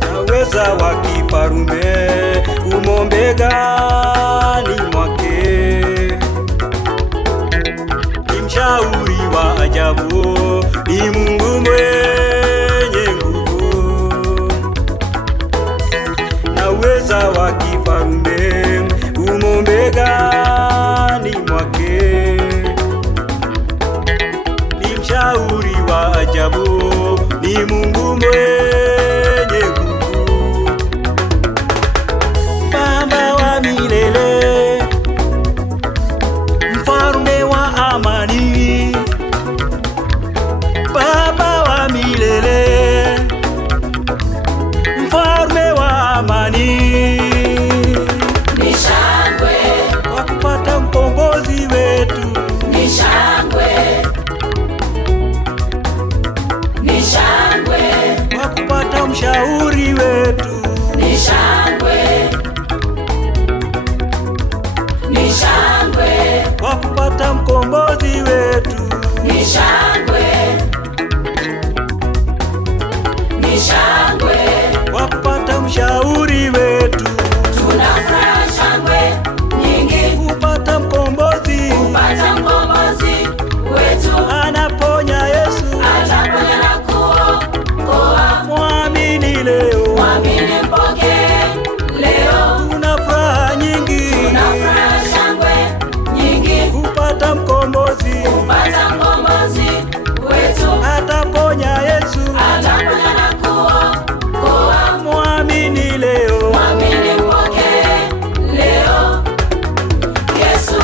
Naweza wa kifarume umo begani mwake, ni mshauri wa ajabu, ni Mungu mwenye nguvu. Naweza wa kifarume umo begani mwake, ni mshauri wa ajabu, ni Mungu mwenye mshauri wetu, ni shangwe, ni shangwe kwa kupata mkombozi wetu, ni shangwe, ni shangwe kwa kupata mshauri wetu. Tunafuraha shangwe nyingi kupata mkombozi wetu, anaponya Yesu, ataponya na kuokoa. Mwamini leo, mwamini mpokee leo. Tuna furaha nyingi, tunafuraha shangwe nyingi kupata mkombozi wetu, ataponya Yesu, ataponya na kuokoa. Mwamini leo, mwamini mpokee leo Yesu.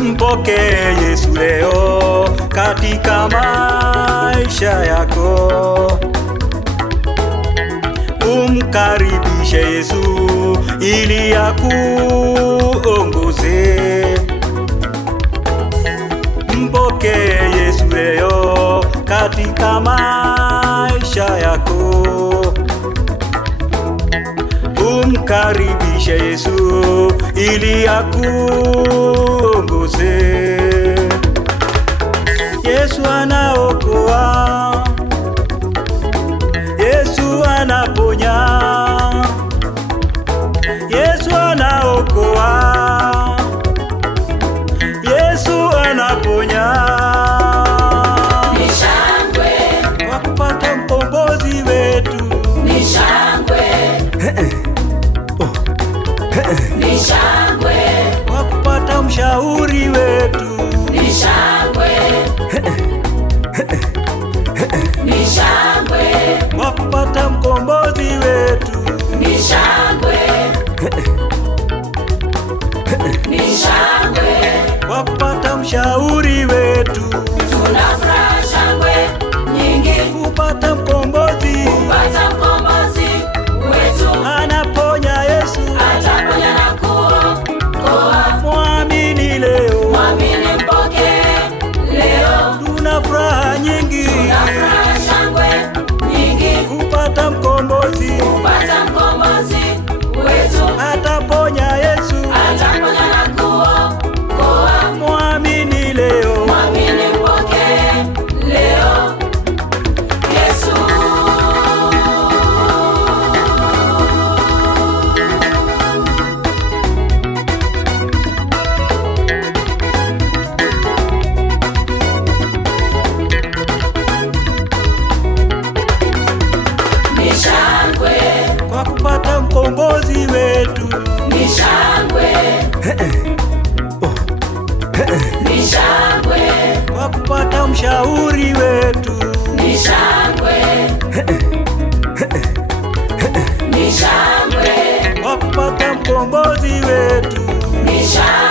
Mpokee Yesu leo katika maisha yako, umkaribishe Yesu ili akuongoze. Mpokee Yesu leo katika maisha yako, umkaribishe Yesu ili akuongoze. Yesu anaokoa, Yesu anaponya, Yesu anaokoa, Yesu anaponya. Ni shangwe kwa kupata mkombozi wetu, ni shangwe ni shangwe kwa kupata mshauri wetu, ni shangwe ni shangwe kwa kupata mkombozi wetu, ni shangwe ni shangwe kwa kupata mshauri wetu. Tunafuraha shangwe nyingi kupata mkombozi wetu, anaponya Yesu, ataponya na kuokoa. Mwamini leo, mwamini mpokee leo. Tuna furaha nyingi, tunafuraha shangwe nyingi kupata mkombozi wetu, ataponya Yesu, ataponya na kuokoa. Mwamini leo, mwamini mpokee leo Yesu. ni shangwe, kwa kupata mshauri wetu, ni shangwe, ni shangwe, kwa kupata mkombozi wetu, ni shangwe.